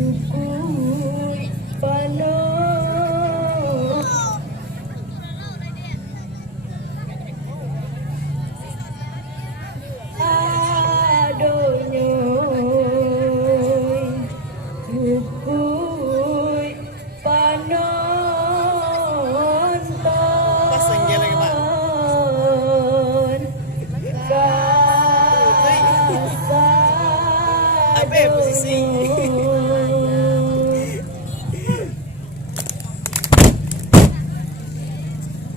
Sukui panon adonyoy sukui panon ton kasa posisi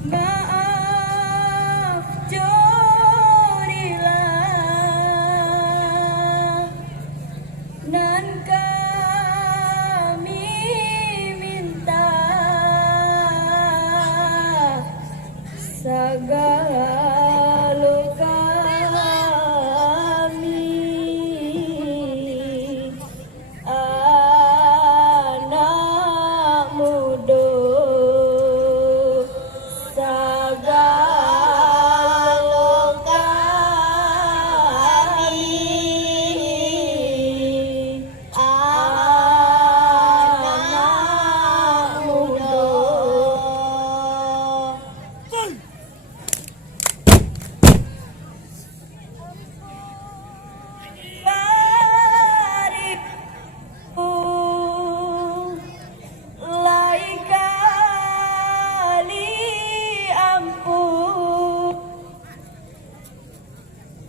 maaf jorilah nan kami minta sagala kami anak muda sagala kami anak muda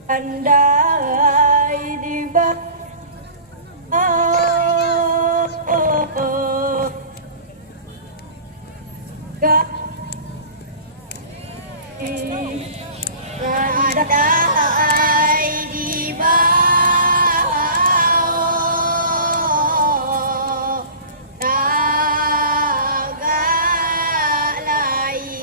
andai di andai di bawah naga lain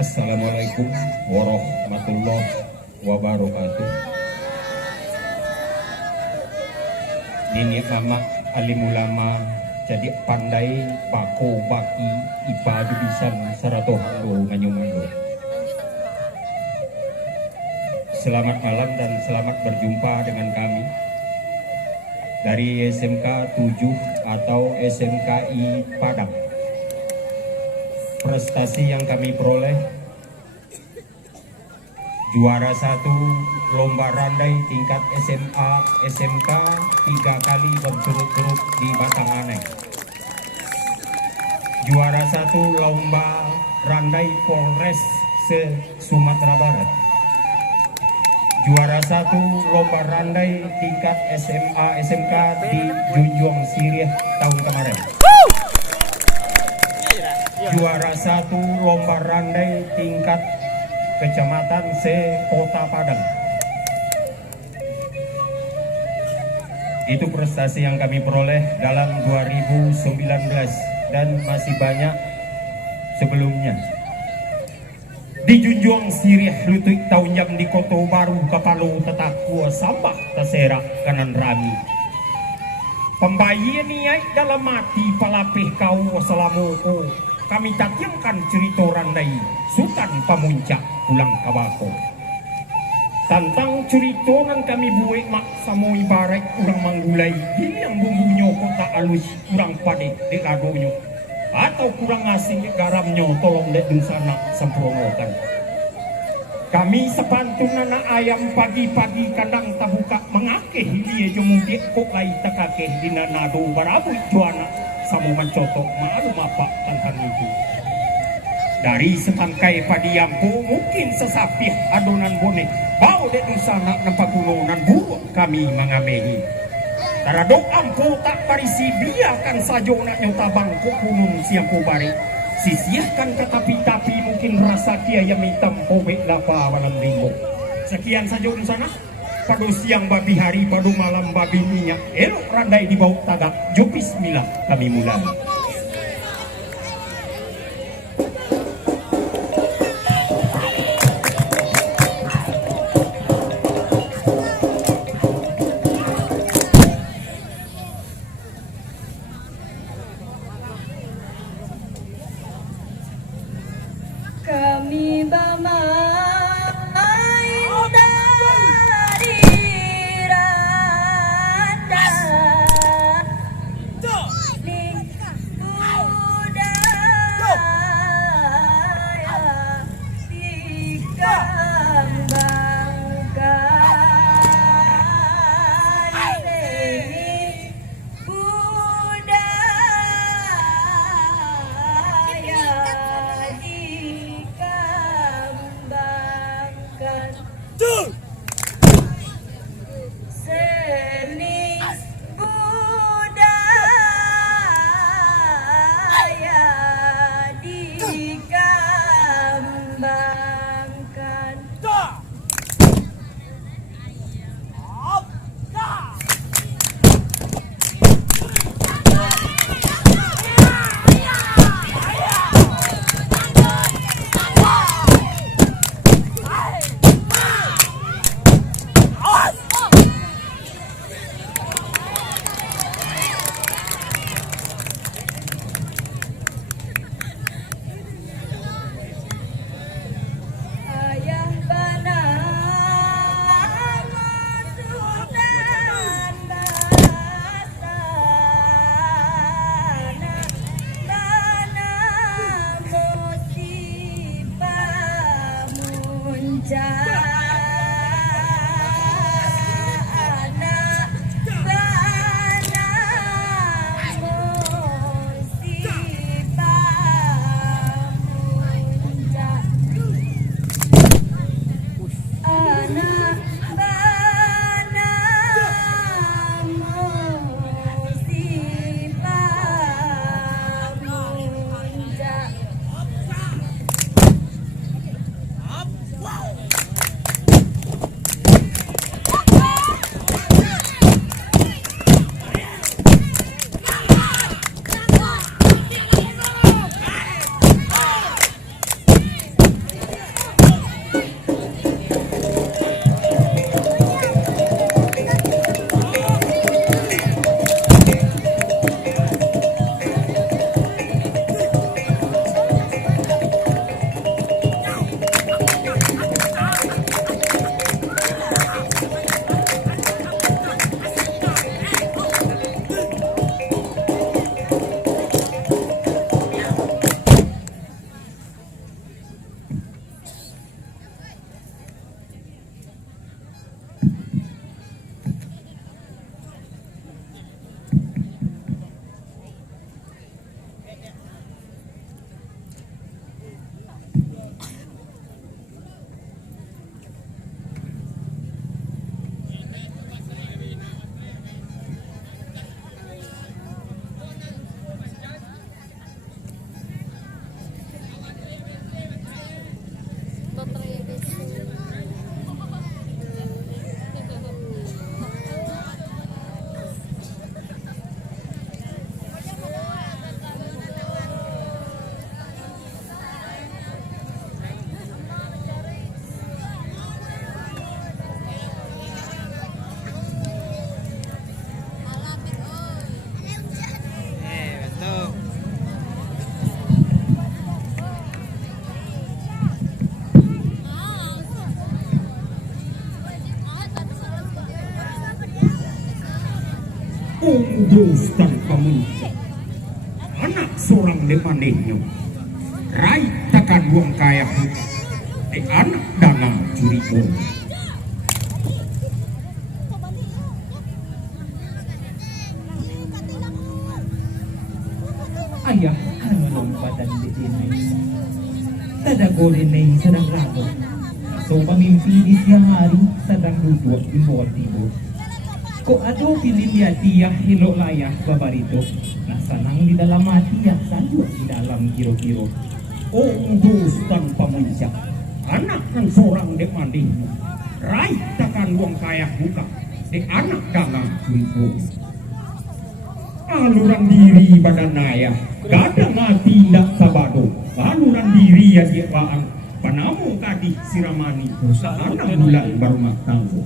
Assalamualaikum warahmatullahi wabarakatuh. Nini mama alim ulama jadi pandai bako baki ibadu bisan sarato hando nganyumando. Selamat malam dan selamat berjumpa dengan kami dari SMK 7 atau SMKI Padang. Prestasi yang kami peroleh juara 1 lomba randai tingkat SMA SMK 3 kali berturut-turut di Batanganai. Juara 1 lomba randai Polres se-Sumatera Barat. Juara 1 lomba randai tingkat SMA SMK di Junjung Siriah tahun kemarin. Juara 1 lomba randai tingkat kecamatan se-Kota Padang. Itu prestasi yang kami peroleh dalam 2019 dan masih banyak sebelumnya. Di Junjung Siriah lutut taunjam di Koto Baru Kapalo Tatakua Sambah Tasera Kanan Rami. Pembayi niai dalam mati palapih kau wasalamuku. Kami takyangkan cerita randai Sultan Pamuncak pulang kabako. Tantang cerita nan kami buat mak samo ibarat urang manggulai ini yang bumbunya kota alus kurang padet dek adonyo atau kurang asing dek garamnya tolong dek dusana sempurnakan. Kami sepantun anak ayam pagi-pagi kandang tabuka mengakeh dia jemudek kok lai takakeh dina nado barabu juana samu mencotok malu mapak tentang itu. Dari setangkai padiampu mungkin sesapih adonan bonek bau dek dusana nampak gunonan buruk kami mengamehi. Taradok ampu tak parisi biarkan sajo nak nyota bangkok punun siang kubari. Sisihkan ke tapi mungkin rasa kia yang hitam pobek lapa malam minggu. Sekian saja di sana. Pada siang babi hari, pada malam babi minyak. Elok randai di bawah tagak. Jo bismillah kami mulai. Kami bermain dari randa di budaya dikembangkan ini budaya dikembangkan seni budaya dikembangkan. Unggus dan pamuncak anak seorang demanehnya rai takkan buang kaya anak danang curi bom. Ayah ano badan di sini. Tadagolin na yung sadang rago. So pamimpi di siya hari sadang duduk di bawah tibo. Ko ado pilin ya dia hilo layak babarito. Nasanang di dalam hati ya sanjua di dalam kiro-kiro. Unggus dan pamuncak anak kan seorang demanehnya rai takkan buang kaya buka anak danang curi bom. Aluran diri badan naya kadang hati ndak sabado aluran diri ya dia waang panamu kadi siramani anak bulan berumah tangga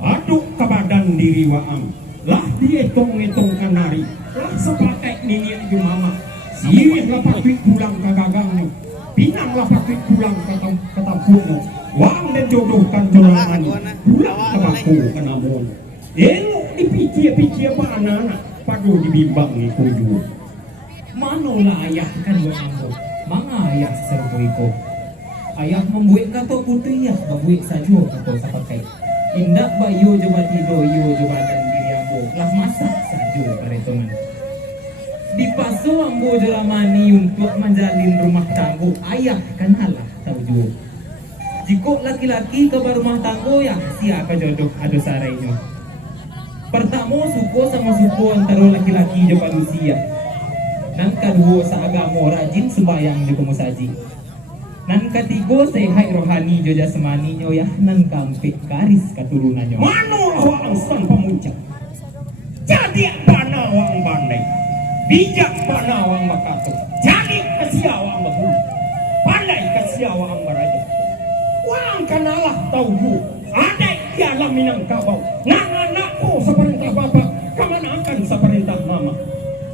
aduk ke badan diri waang lah dietong-etong kanari lah sepakai nini mama sirih lah patwit pulang ke gagangnya pinang lah patwit pulang ke tampungnya waang dan jodohkan jolamani pulang ke baku ke namun elok dipikir-pikir apa anak-anak padu dibimbang ni kuju. Mano lah ayah kan buat ambo. Manga ayah serbo iko. Ayah membuat kato putih ya, membuat sajo kato sapakai. Indak bayo coba tido, yo coba dan diri ambo. Lah masak sajo paretongan. Di paso ambo jolamani untuk menjalin rumah tanggo. Ayah kan halah tahu jo. Jika laki-laki ke rumah tanggo ya siapa jodoh ado sarainya. Pertama suku sama suku antara laki-laki dan manusia. Nan kedua seagama rajin sembahyang juga musaji. Nan ketiga sehat rohani jo jasmani nyo ya nan kampik garis keturunannya. Mano awang sang pamuncak. Jadi bana awang bandai. Bijak bana awang makato. Jadi kasia awang bahu. Pandai kasia awang baraja. Wang kanalah tahu bu. Ada ialah Minangkabau. Anak-anakku seperintah bapak, kemanakan seperintah mama.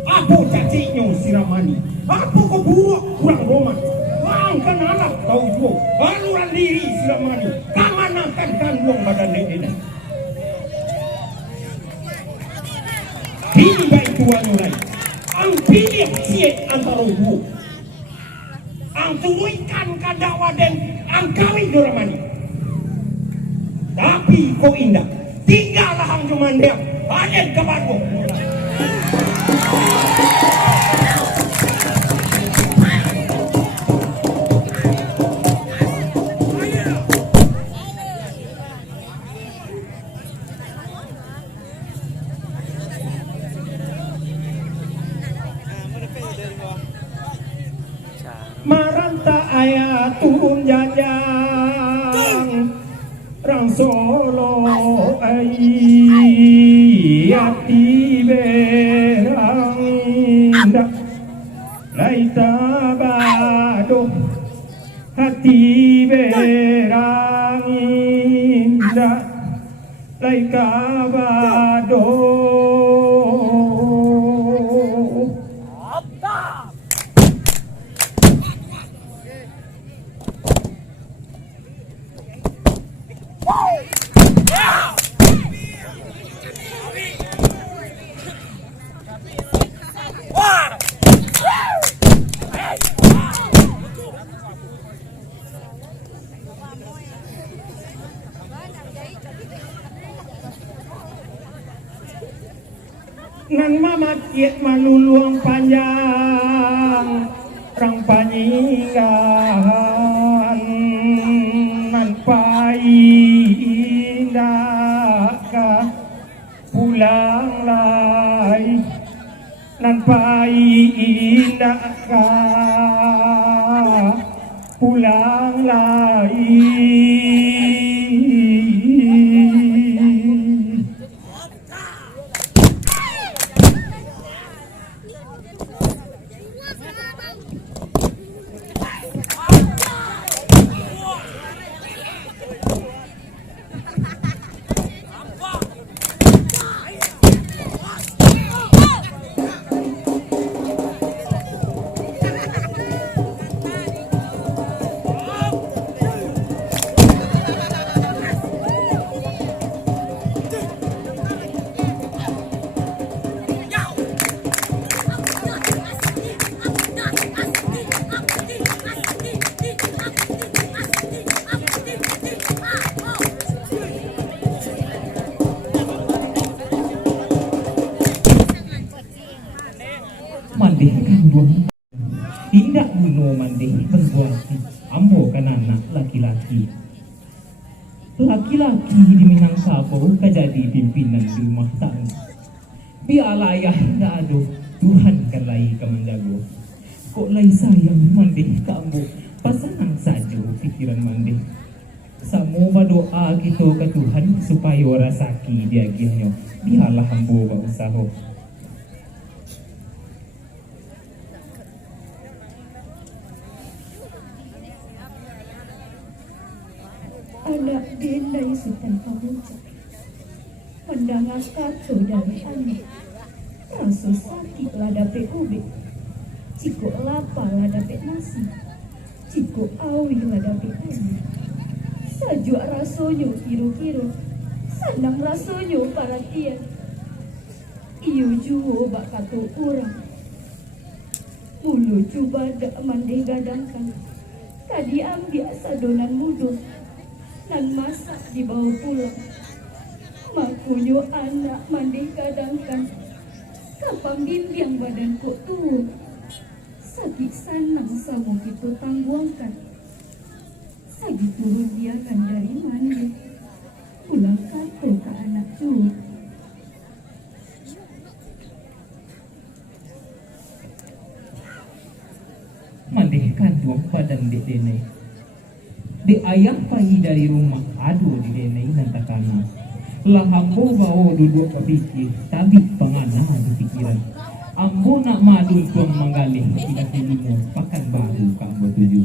Aku caciknya siramani. Aku keburuk kurang roman. Wang kenalah tahu jo. Aluran diri siramani. Kemanakan kandung badan ini. Pilih baik tuan mulai. Ang pilih siet antara bu. Ang turuikan kadawa dan ang kawin doramani. Tapi kau indah, tinggallah hang cuman dia, ada kabarku. Maranta ayah turun jajang. Rang solo ai ati berang indah lai tabado hati berang indah lai kabado. Nan mama kiet maluluang panjang rang paninggan nan pai indah ka pulang lai nan pai indah ka pulang lai. rezeki. Laki-laki di Minangkabau kan jadi pimpinan di rumah tangga. Biarlah ayah dah ada, Tuhan kan lagi kan menjaga. Kok lagi sayang mandih kamu, pasanang saja pikiran mandih. Samo berdoa kita ke Tuhan supaya rasaki dia gihnya. Biarlah hamba berusaha. Anak Denai Sultan Pamuncak mendengar kata dari anak, rasa sakitlah dapat ubi, cikgu lapar dapat nasi, cikgu awi lah dapat air. Sajuk rasanya kira-kira, senang rasanya perhatian. Iyo juga bak kata orang, mulu cuba dak mandih gadangkan, tadi ambil sadonan muda. Dan masak dibawa pulang. Makunyo anak mandi kadangkan. Kapang bimbing badan kok tua. Sakit sanang sama kita tangguangkan. Sagi turun biarkan dari mandi. Pulang kata ke anak tua. Mandikan tuang badan dek Denai. Dek ayah pergi dari rumah, aduh di Denai nanti kana. Lah ambo bawa duduk berfikir, tapi pengana di pikiran. Ambo nak madu tuang manggalih, tidak kelima, pakan baru ke ambo tuju.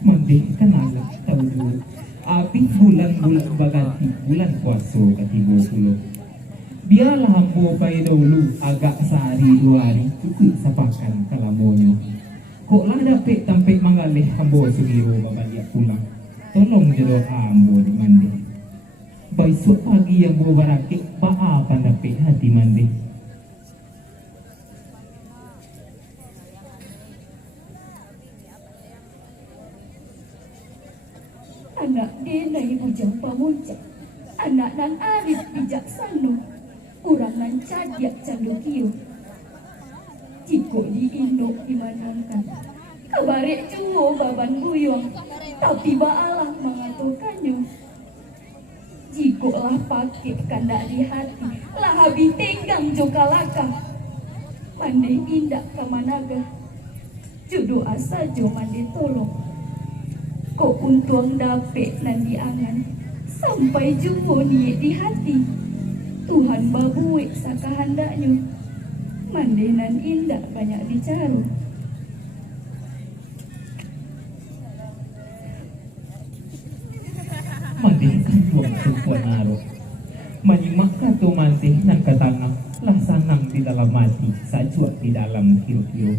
Mandih kenal tahu dulu. Api bulan-bulan baganti, bulan puasa ketibo puluh. Biarlah ambo pai dahulu, agak sehari dua hari, cukup sapakan kalamonyo. Kok lah dapat tampik manggalih ambo sugiro babalik pulang. Tolong je doa ambo di mandi. Besok pagi ambo barakik baa pandapik hati mandi. Anak Denai bujang Pamuncak, anak nan arif bijaksana, kurang nan cadiak candukio. Jiko di indok dimanamkan, kabarek cuo baban buyong, tapi baalah mengaturkannya. Jiko lah pakai kandak di hati, lah habis tenggang jokalaka. Mandai indak ke managa, judo asa jo mandi tolong. Kok untuang dapet nan di angan, sampai juo niat di hati. Tuhan babuik saka handaknya. Mandenan indah banyak bicara. Mandih kan tuang sumpah naruh. Menyimak kata mandih nang katangah, lah sanang di dalam mati, sajuak di dalam kiro-kiro.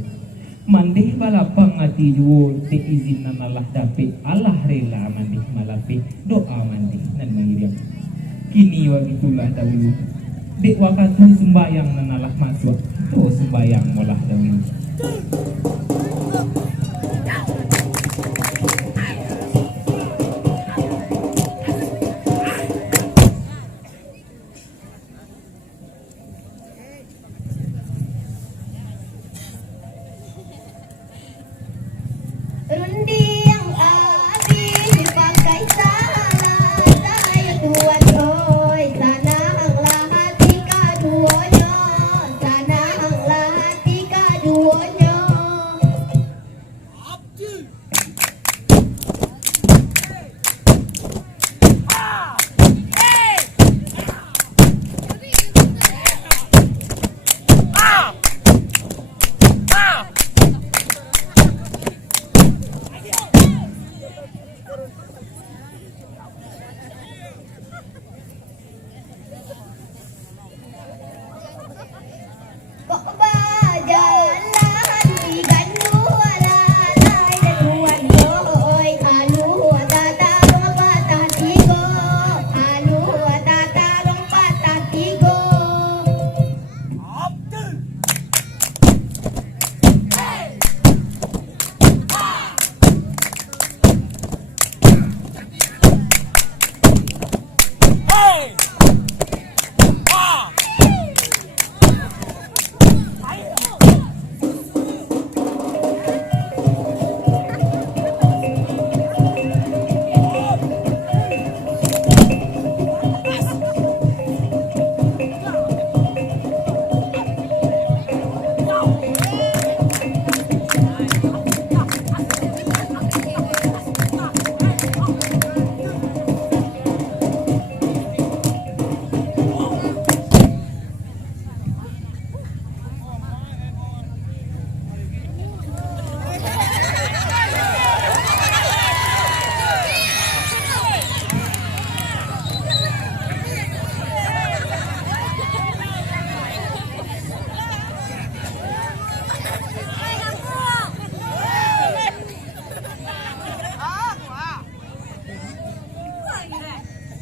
Mandih balapang hati juo, te izin nan Allah dapet, Allah rela mandih malape, doa mandih nan mengirim. Kini wagitulah dahulu. Dek wakatu sembayang nan Allah masuk, tu sembayang molah dahulu. Rundi yang habis dipakai salah saya tuan oi sananglah hati kaduanya sananglah hati kaduanya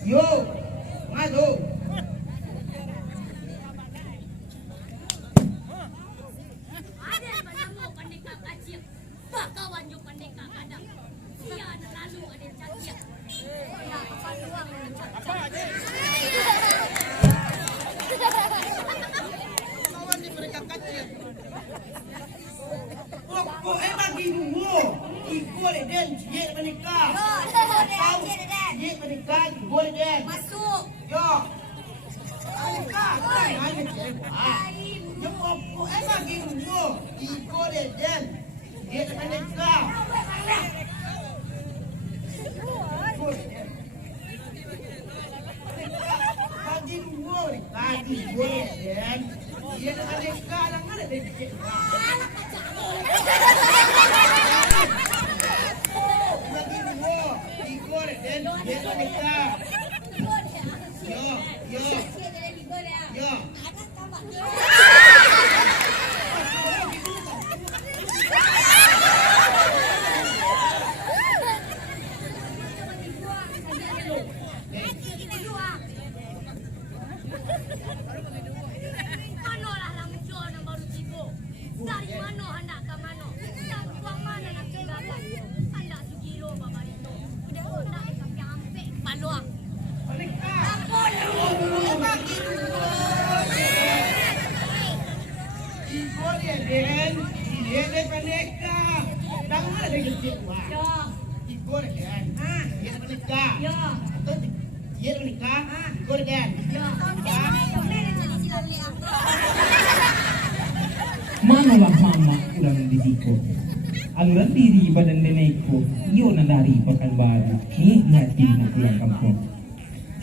Yo, ngadu. Ada padamu pendekar kecil, bakawan juga pendekar kadang. Dia ada lalu ada caciak. Ya, apa doang yang caciak. Kok bagi dulu. Ikut den, cie menikah. Cie menikah, ikut den. Masuk. Yo. Menikah, hanya cie buah. Yo, kok bagi dulu. Ikut den, cie menikah. Bagi dulu, bagi dulu den. Cie menikah, lang ada den cie buah. Bagi dulu, ikut den, cie menikah. Yo, yo, yo. Manolah lah muncul yang baru tiba. Dari mana hendak ke mana? Dan buang mana nak tinggalkan? Hendak segilo bapak itu. Udah hendak kami ambil paluang. Ikut den, cie menikah. Jangan ada cie buah. Ya, Ikut den, cie menikah. ya, Atau cie menikah, ikut den. ya. Boleh jadi silam liang. Manolah mama ulang didiko. Aluran diri badan nenekku, iyo nandari pakan baru. Ni hati nak pulang kampung.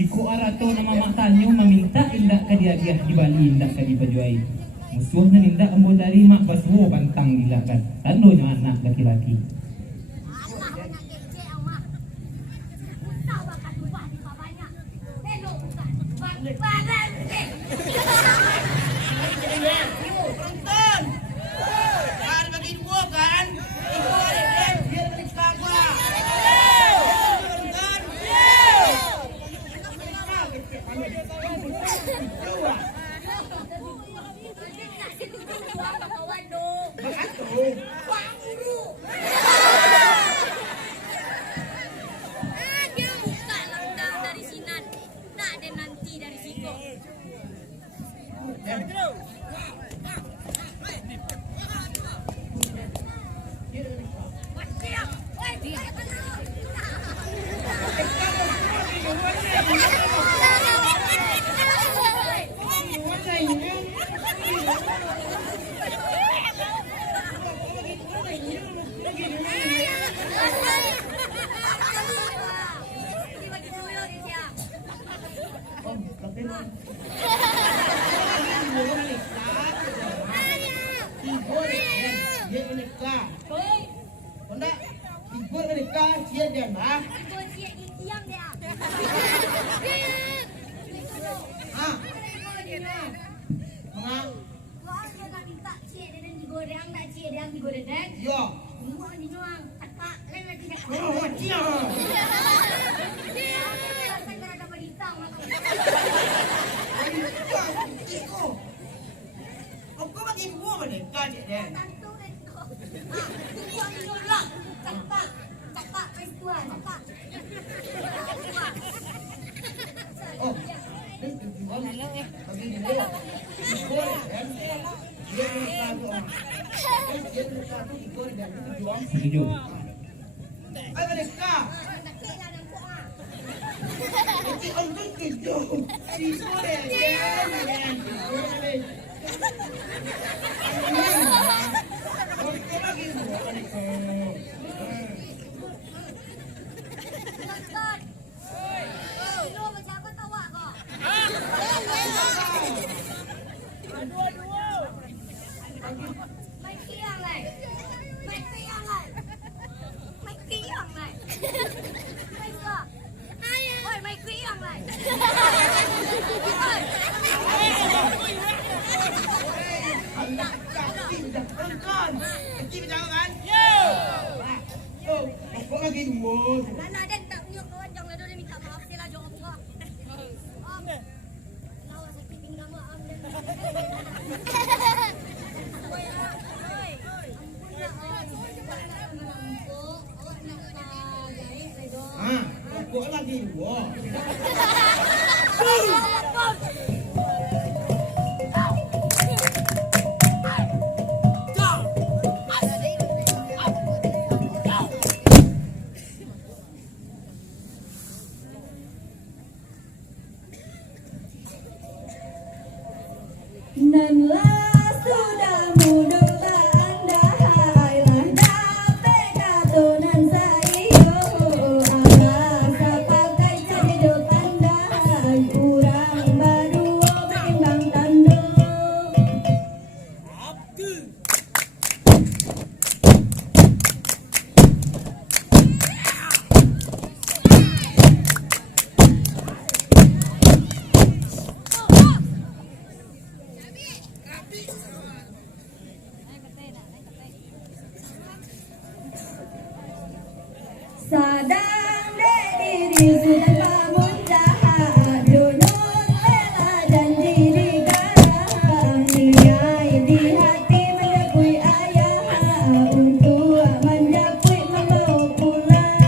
Jiko arato na mama tanyo meminta indak ke dia di Bali indak ke di Bajuai. Musuh na indak ambo dari mak baswo bantang dilakan. Tandonya anak laki-laki. Allah nak kecek amat. Tahu akan ubah di babanya. Belok bukan. Badan. Penonton, ada bagi dua kan? Ikut den, cie menikah gua. Penonton. Dia buka langgang dari Sinan. Nak ada nanti dari Siko. Cie menikah. Kondak, ikut menikah, cie den bah. Ah, mengak. Yo. Oh, cie. Kau bagi dua menikah, cie den. Oh, bagi dua. Ikut den. Cie menikah tu. Cie menikah tu ikut den. Tujuan. Setuju. Ay, menikah. Iti untuk tujuh. Ikut den. Kau bagi dua menikah. Anak kaki dah penonton. Kaki berjalan kan? Kau bagi dua. Mana ada tak punya kawan jangan ada minta maaf sila jawab kau. ini dua. Nanlah sudah mudah anda hailah dapat katunan sayo Alasa pakai hidup anda kurang baru berimbang tanduk Sadang diri sudah bangun jahat Junun rela janji digarang Niai di hati menjapui ayah Untuk menjapui membawa pulang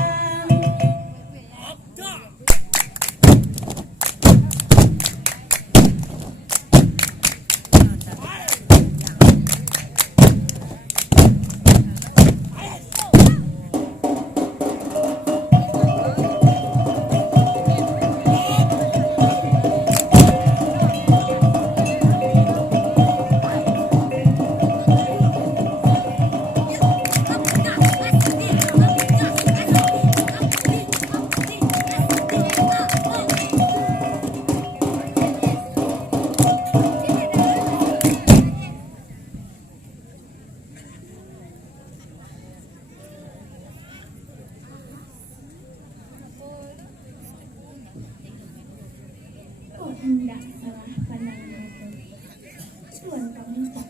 Kau hendak salah pandang aku Tuan kamu tak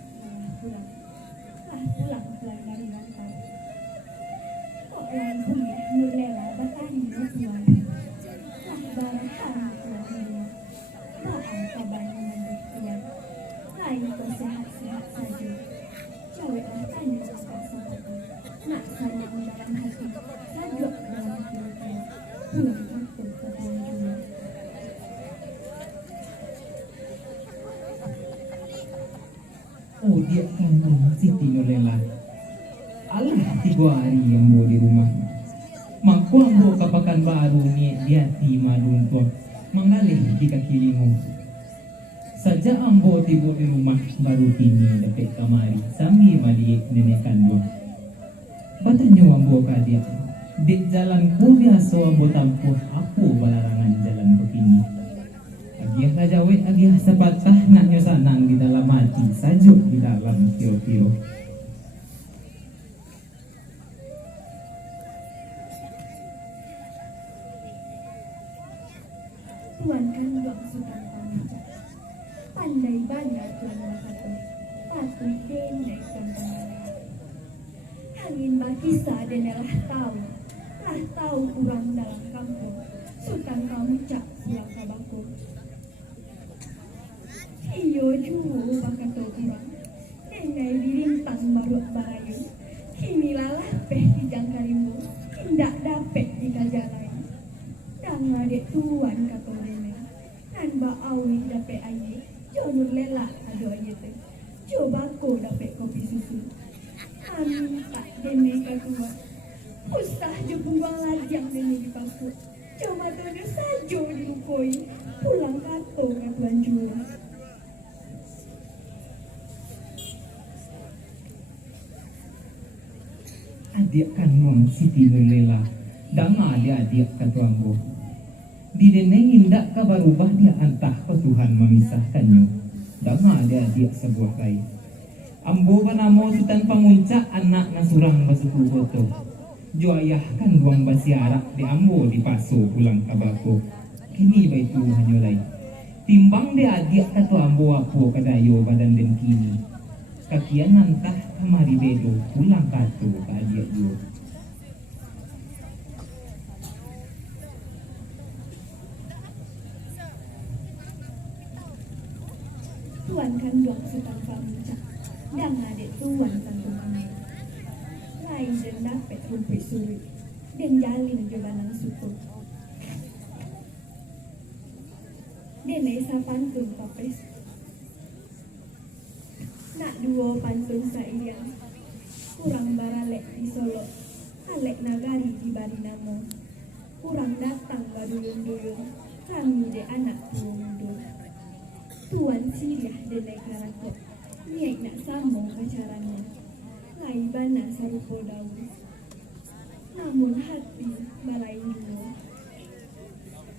pulang pulang dari rantau Kok lain punya nulela batani tuan barahan tuan ini Baan kabarnya mendekian Lain kau sehat-sehat saja Caweklah tanya suka sahabatku Nak sayang dalam hati Sajak dalam hati Pulang itu kebuang juga Oh dia kan Siti Nurlela. Alah 3 hari yang bawa di rumah. Mangku ambo kapakan baru ni dia ti madun tua. Mengalih di kaki limu. Saja ambo tiba di rumah baru kini dapat kamari sambil malik nenek kandung. Batanyo ambo ka dia. Di jalan ku biasa ambo tampuh aku balarangan jalan begini. Agiah kajawet, agiah sepatah nak nyosanang di dalam hati, sajuk di dalam kiro-kiro. Tuan kan buat sultan pamujak Pandai banyak tuan berkata Patut dendekkan pengarah Angin bakisa dan lah tahu orang dalam kampung Sultan pamujak pulang ke bakul Iyo juru bakata orang Nenai dirintang baruk barayu Kini lalah peh di jangkarimu Tindak dapet di kajalan Dan adik tuan kata nenek Nan ba'awi dapet air Jonur lelah ada air tu Coba ko dapet kopi susu Amin tak nenek kata tuan Usah je buang lajang nenek di paku Coba tuan saja dilukoi Pulang kata tuan juru Adik kanuang Siti Nurlela. Danga dia adik kata ambo. Di denengin dak ka barubah dia antah ko Tuhan memisahkannya. Danga dia adik sebuah kai. Ambo banamo Sultan Pamuncak anak nasurang basuku goto. Jo ayah kan ruang basiarak di ambo di paso pulang kabako. Kini baitu hanyolai. Timbang dia adik kata ambo apo kadayo badan den kini. Kakian nantah kamari bedo pulang kato ka adik jo. Tuan kan dok Sultan Pamuncak Dan adik tuan tentu mana Lain dan dapat rumput suri Dan jalin ke banang suku Denai sa pantun papes. Nak duo pantun saiyang. Kurang baralek di Solo. Alek nagari di Barinamo. Kurang datang baduyun-duyun. Kami de anak tuang-duyun. Tuan siriah denai karato. Niat nak sambung pacarannya. Ngai bana sarupo daun. Namun hati balai dulu.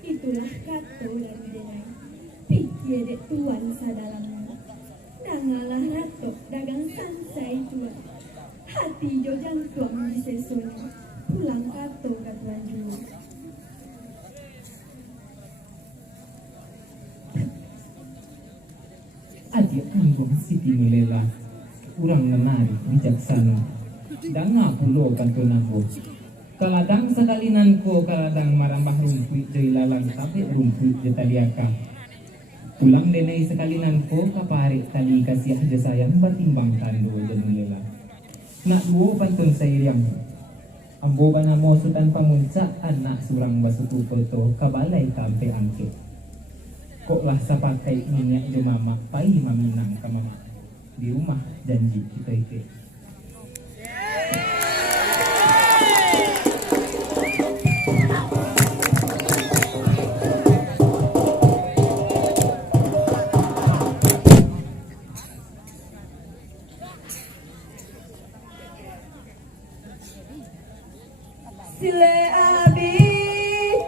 Itulah kato dari denai. Pikir dek tuan sadalamnya. Dangalah ratok dagang sansai tuan. Hati jo jantuang di sesonya. Pulang kato katuan dulu. Adik anggong Siti Nulela, urang menari bijaksana. Danga pulo kantun aku. Kaladang sakalinanku, kaladang marambah rumput joy lalang tapi rumput jetaliaka. Tulang denai sakalinanku kaparik tali kasih aja sayang batimbang kando Nulela. Nak duo pantun sayang. Ambo banamo sutan pamuncak anak surang basuku foto kabalai kampe angke. Koklah sapakai minyak je mama pai maminang ka mama. Di rumah janji kita ike. Sile abi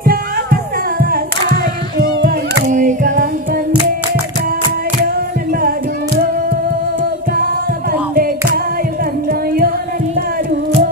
caka salah saya tuan oi kalang pandai kayo nan baduo kalang pandai kayo kanayo nan baduo.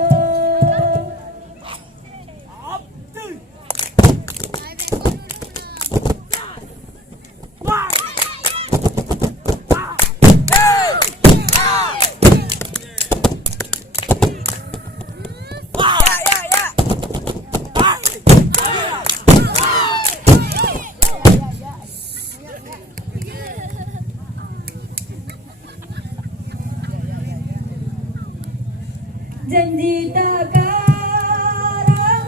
Janji takarang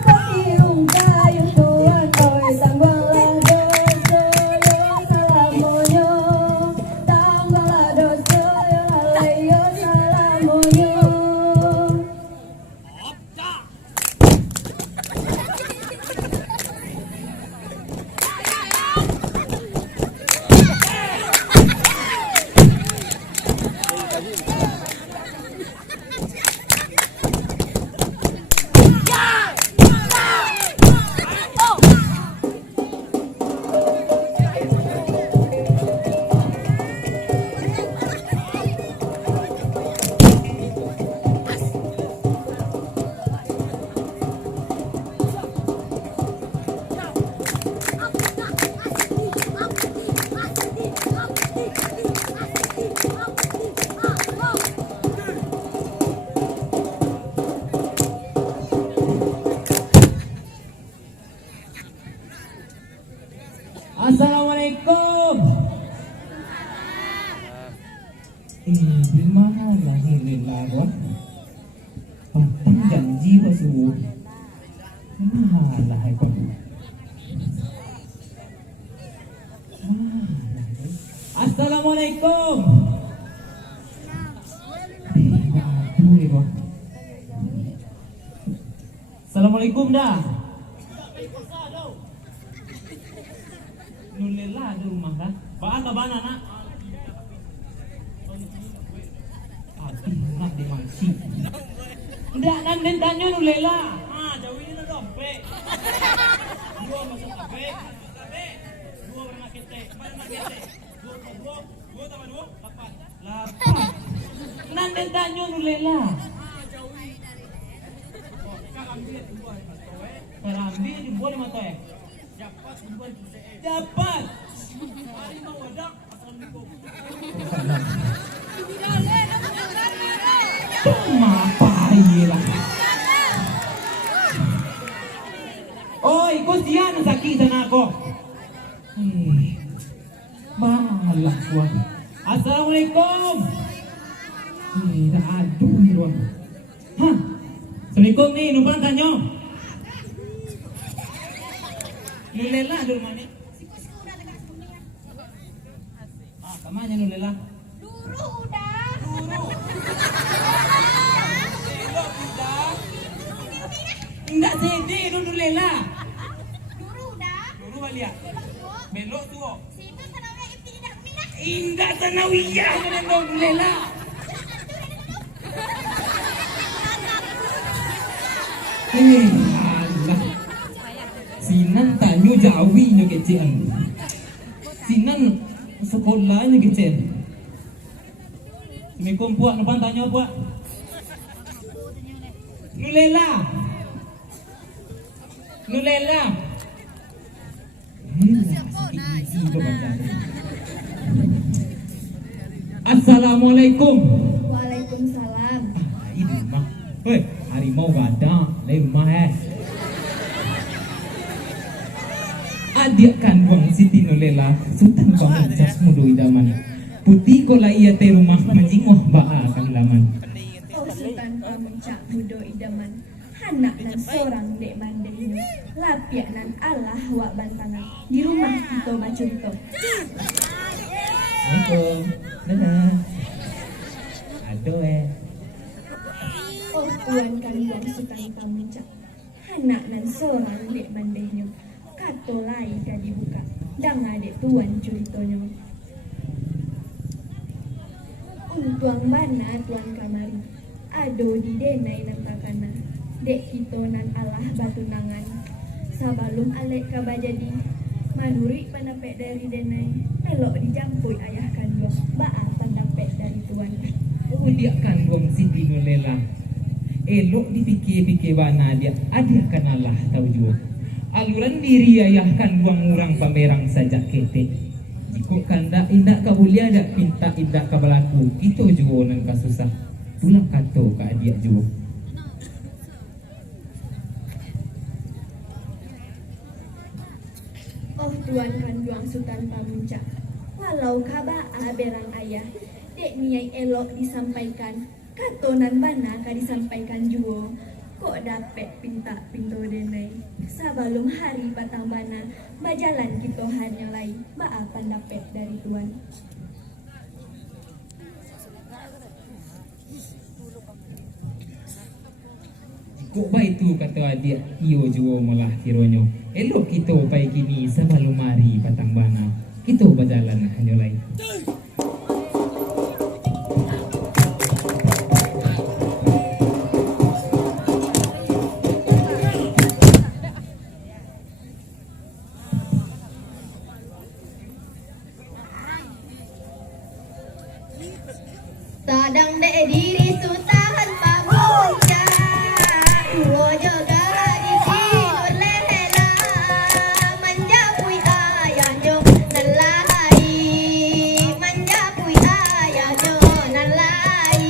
pagirong kayo tuan oi tanggwalah doso yo salamonyo tanggwalah doso yo lalayo salamonyo. Assalamualaikum. Di mana lahir lelawan? Patang janji pasu. Malah kau. Assalamualaikum. Assalamualaikum dah. Nulela di rumah kan? Baan bana nak? Nak dimanci. Ndak nanti tanya nulela. Jauh ini nak dompet. Dua masuk dompet. Dua warna ketek. Mana ketek? Dua tambah dua, 8. Nanti tanya nulela. Karambi dibuat di mata Dapat. Hari mau wadak Mapahilah. Oi, kau siapa sakit sana aku? Balah kuat. Assalamualaikum. Dah aduh ni ruang. Hah? Assalamualaikum ni, numpang tanya. Nulela di rumah ni. Kamanya nu lela. Dulu udah. Belok udah. Enggak sede nu lela. Dulu udah. Dulu balia. Belok tuh. Siapa kenalnya tidak minat? Indah sanawiyah dengan nu lela. Allah. Sinan tanyo jawi nyo kecen. Sinan sekolahnya kecen. Assalamualaikum puak, depan tanya puak. Nulela. Nulela. Assalamualaikum. Waalaikumsalam. Ini rumah. Hei, harimau gada, lain rumah Adik kandung Siti Nulela, Sultan Pamuncak Mudo Idaman. Putih kola ia te rumah menjingoh baa kahilaman. Oh Sultan Pamuncak Mudo Idaman. Hanak dan seorang dek mandainya. Lapiak nan Allah wak bantangan. Di rumah kita bacunto. Assalamualaikum. Dadah. Aduh Oh Tuan kalian Sultan Pamuncak. Hanak nan seorang dek mandainya. Kato lai dah dibuka. Dang adik tuan ceritanya. Tuang mana tuan kamari. Ado di denai nan takana. Dek kita nan Allah batu nangan. Sabalum alek kaba jadi. Manuri pandapek dari denai. Elok dijampui ayah kandung. Baa pandapek dari tuan. Dia kandung Siti Nulela. Elok dipikir-pikir wana dia. Adia kan Allah tahu juga. Aluran diri ayah kandung orang pamerang saja ketek. Jika kanda indak kabulia ada pinta indak kabalaku. Itu juga nan kasusah. Pulang kato ke adik juga. Oh tuan kandung Sultan Pamuncak. Walau kaba berang ayah. Dek niai elok disampaikan. Katonan bana ka disampaikan juga. Kok dapet pinta pintu denai. Sabalum hari patang bana. Bajalan kita hanya lain. Baapan dapet dari tuan. Kok baik tu kata adik. Iyo juga malah kironyo. Elok kita baik kini sebelum hari patang bana. Kita berjalan hanya lain. Sadang dek diri Sultan Pamuncak. Dua jaga di tidur lela. Menjapui ayah jo nalai. Menjapui ayah jo nalai.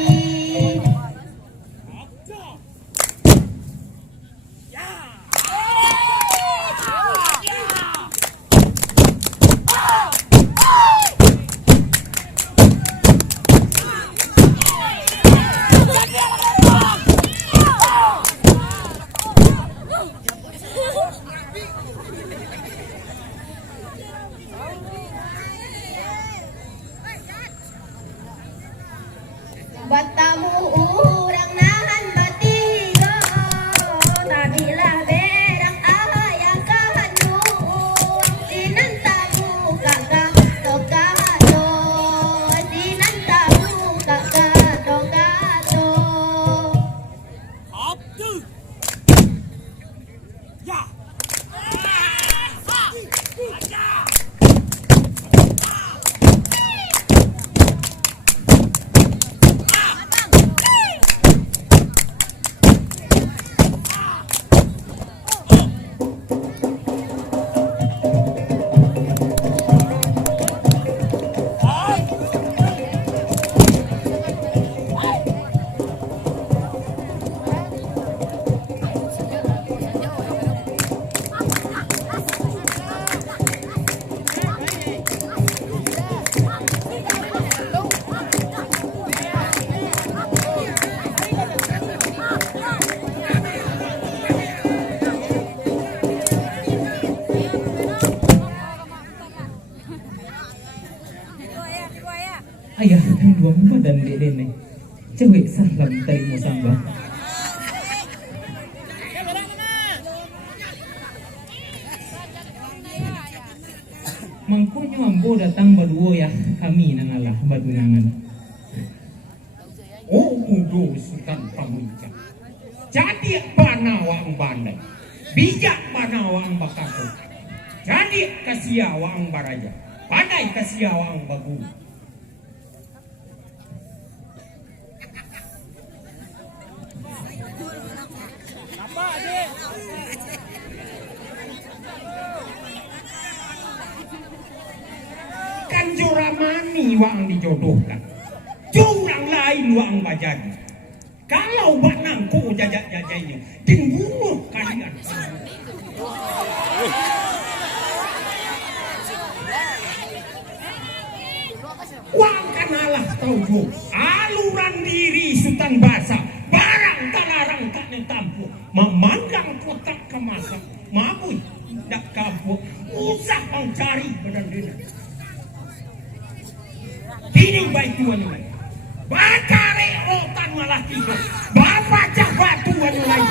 ayah dan dua badan dede nih. Cewek salam dari Musamba. Mangkunyo ambo datang baduo ya kami nangalah badunangan. Oh udo Sultan Pamuncak. Jadi banawa ang bandai. Bijak banawa ang bakato. Jadi kasiawa ang baraja. Pandai kasiawa ang bagu. Kanjoramani wa ang dijodohkan. Jurang lain wa ang bajadi. Kalau banangku jajak-jajainya, dibunuh kalian. Wang kanalah tauju, aluran diri Sultan Basa, barang talarang tak tampu, memandang kotak kemasan, mabui, tak kapuk, usah mencari badan dina. Ini baik tuan ini. Bakare rotan malah tidur. Bapak cak batu anu lain.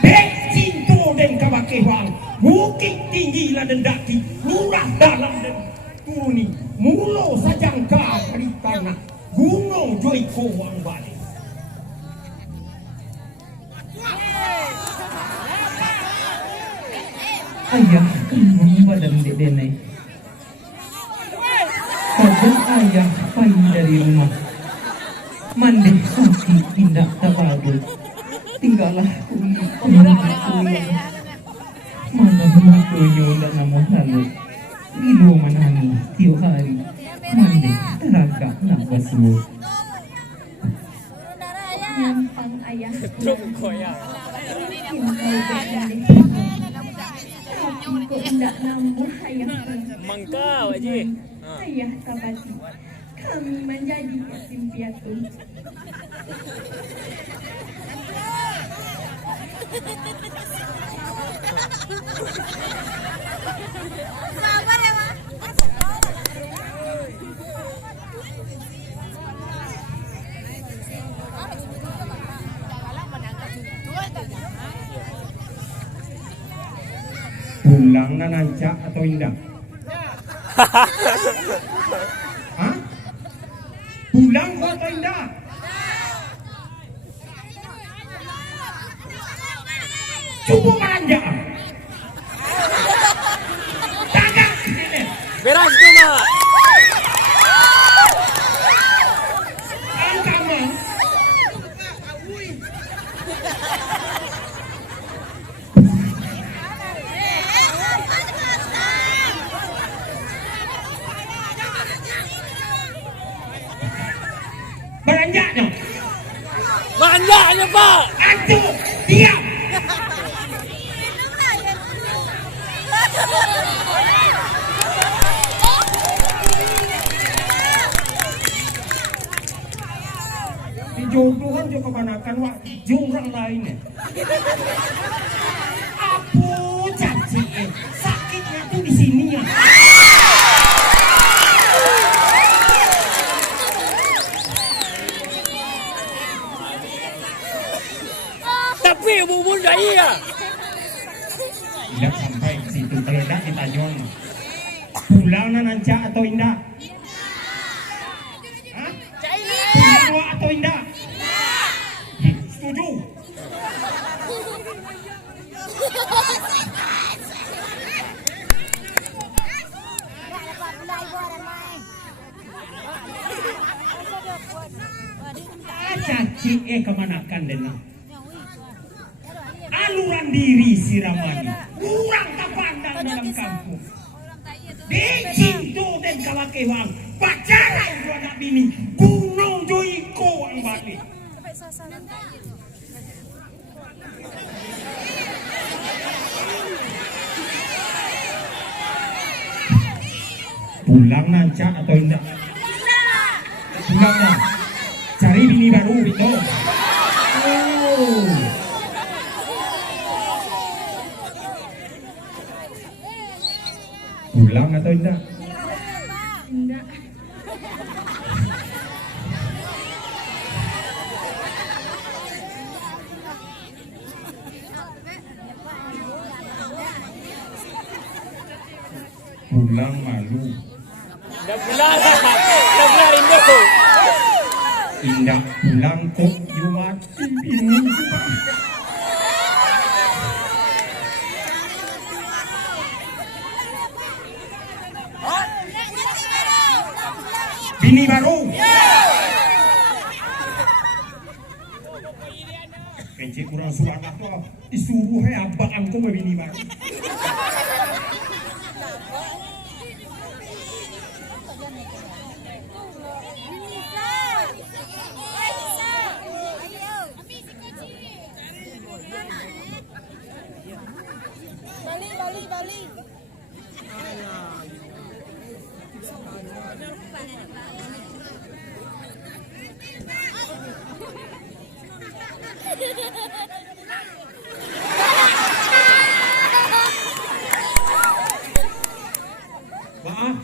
Dek cintu dan kabakewang. Bukit tinggi lah dan daki. Lurah dalam dan turuni. Mulo sajangka dari tanah. Gunung Joiko wang balik. Ayah ibu badan dede nih. Kadang ayah pergi dari rumah. Mandi kaki tindak tabadu. Tinggallah kuliah. Mana berlakunya dan namun lalu. Bilu manani tiap hari. Mandi teraga nak basuh. Nyampang ayah pulang. Kau hendak namun ayah Mangkau aja. ayah tabati. Kami menjadi yatim piatu. Pulang na nanca atau indah? Hah? Pulang ko atau indah? Cukup belanja. Tagak sini. Beras tu mak. Angkaman. Belanjanya. Belanjanya pak. Aduh, diam. Dijodohan juga kebanyakan wak jurang lainnya. Apu caci, sakitnya tuh di sini ya. Tapi bubur dari ya. Tidak sampai ke situ, kalau tidak kita jual. Pulang na nanca atau indah? Hah? Pulang wa atau indah? Setuju? Caci kemanakan dena? Aluran diri si Ramadi, kurang terpandang dalam kampung. Dicintu dan kawakewang, pacaran dua anak bini, Gunung Joiko ang balik. Pulang nanca atau indah? Pulang lah. Cari bini baru itu. Oh. enggak? Enggak. Pulang malu. Dah pulang dah. Dah pulang rindu tu. Indah pulang kok you mati bini. Bini baru. Kece kurang suara tuh disuruh abang aku mau bini baru. Maaf.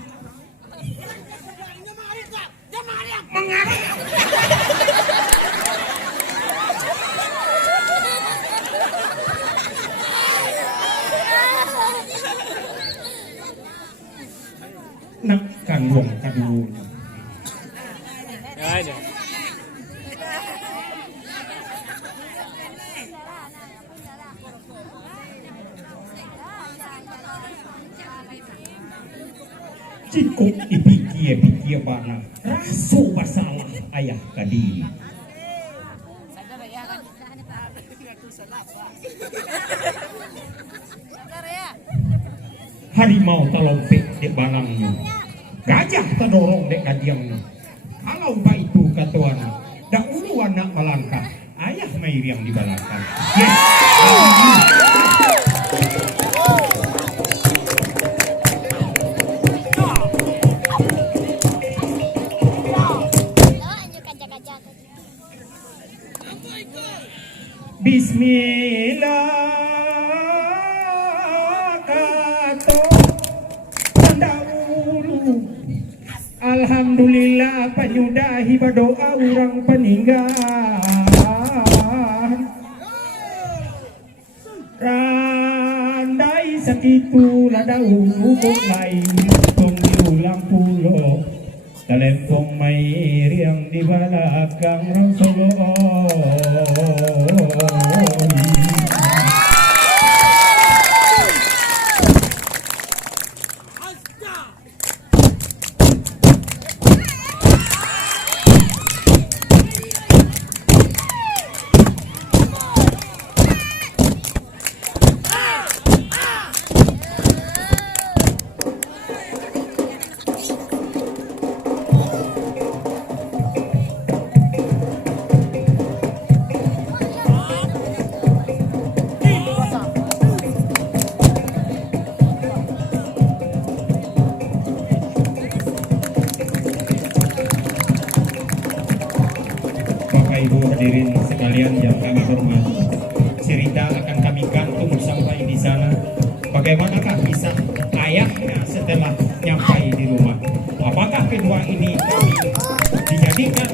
Nak kandung kandung. Ada. Cikuk dipikir-pikir bana rasu masalah ayah kadiri. Harimau telompek di balangnya, gajah terdorong di kadiangnya. Kalau pak itu katuan, dak ulu anak melangkah, ayah mair yang di belakang. Bismillah kato pendahulu. Alhamdulillah penyudahi berdoa orang peninggal. Randai segitu lada uluk lain tong diulang pulau. Telempong mair yang di belakang Rasulullah. Bapak Ibu hadirin sekalian yang kami hormati, cerita akan kami gantung sampai di sana. Bagaimanakah kisah ayahnya setelah nyampai di rumah? Apakah kedua ini kami dijadikan